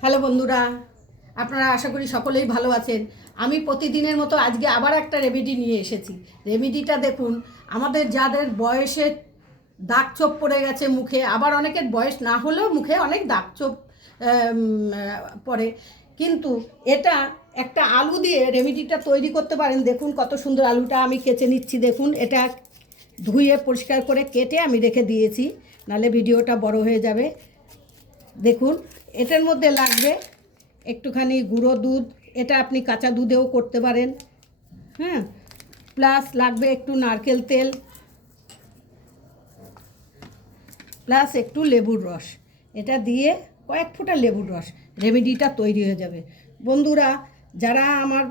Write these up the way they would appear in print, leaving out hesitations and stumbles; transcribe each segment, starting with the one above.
Hello বন্ধুরা, আপনারা আশা করি সকলেই ভালো আছেন। আমি প্রতিদিনের মতো আজকে আবার একটা রেমেডি নিয়ে এসেছি। রেমেডিটা দেখুন, আমাদের যাদের বয়সে দাগ ছোপ পড়ে গেছে মুখে, আবার অনেকের বয়স না হলেও মুখে অনেক দাগ ছোপ পড়ে, কিন্তু এটা একটা আলু দিয়ে রেমেডিটা তৈরি করতে পারেন। দেখুন কত সুন্দর আলুটা আমি কেচে নিচ্ছি। দেখুন, এটা ধুয়ে পরিষ্কার করে কেটে আমি রেখে দিয়েছি, নাহলে ভিডিওটা বড় হয়ে যাবে। দেখুন, এটার মধ্যে লাগবে একটুখানি গুঁড়ো দুধ, এটা আপনি কাঁচা দুধেও করতে পারেন, হ্যাঁ। প্লাস লাগবে একটু নারকেল তেল, প্লাস একটু লেবুর রস। এটা দিয়ে কয়েক ফোঁটা লেবুর রস, রেমেডিটা তৈরি হয়ে যাবে। বন্ধুরা, যারা আমার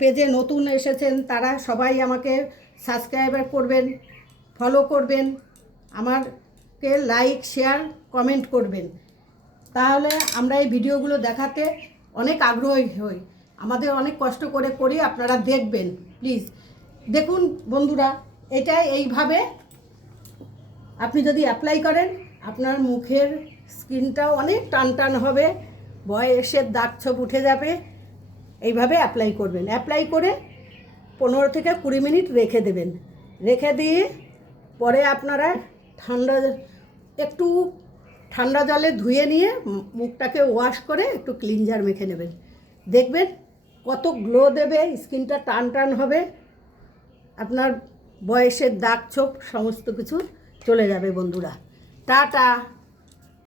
পেজে নতুন এসেছেন তারা সবাই আমাকে সাবস্ক্রাইবার করবেন, ফলো করবেন, আমাকে লাইক শেয়ার কমেন্ট করবেন। তাহলে আমরা এই ভিডিওগুলো দেখাতে অনেক আগ্রহী হই। আমাদের অনেক কষ্ট করে করি, আপনারা দেখবেন প্লিজ। দেখুন বন্ধুরা, এটা এইভাবে আপনি যদি অ্যাপ্লাই করেন, আপনার মুখের স্কিনটাও অনেক টান টান হবে, বয়সের দাগ ছোপ উঠে যাবে। এইভাবে অ্যাপ্লাই করবেন। অ্যাপ্লাই করে 15 থেকে 20 মিনিট রেখে দেবেন। রেখে দিয়ে পরে আপনারা একটু ঠান্ডা জলে ধুয়ে নিয়ে মুখটাকে ওয়াশ করে একটু ক্লিনজার মেখে নেবেন। দেখবেন কত গ্লো দেবে, স্কিনটা টান টান হবে, আপনার বয়সের দাগ ছোপ সমস্ত কিছু চলে যাবে। বন্ধুরা, টাটা।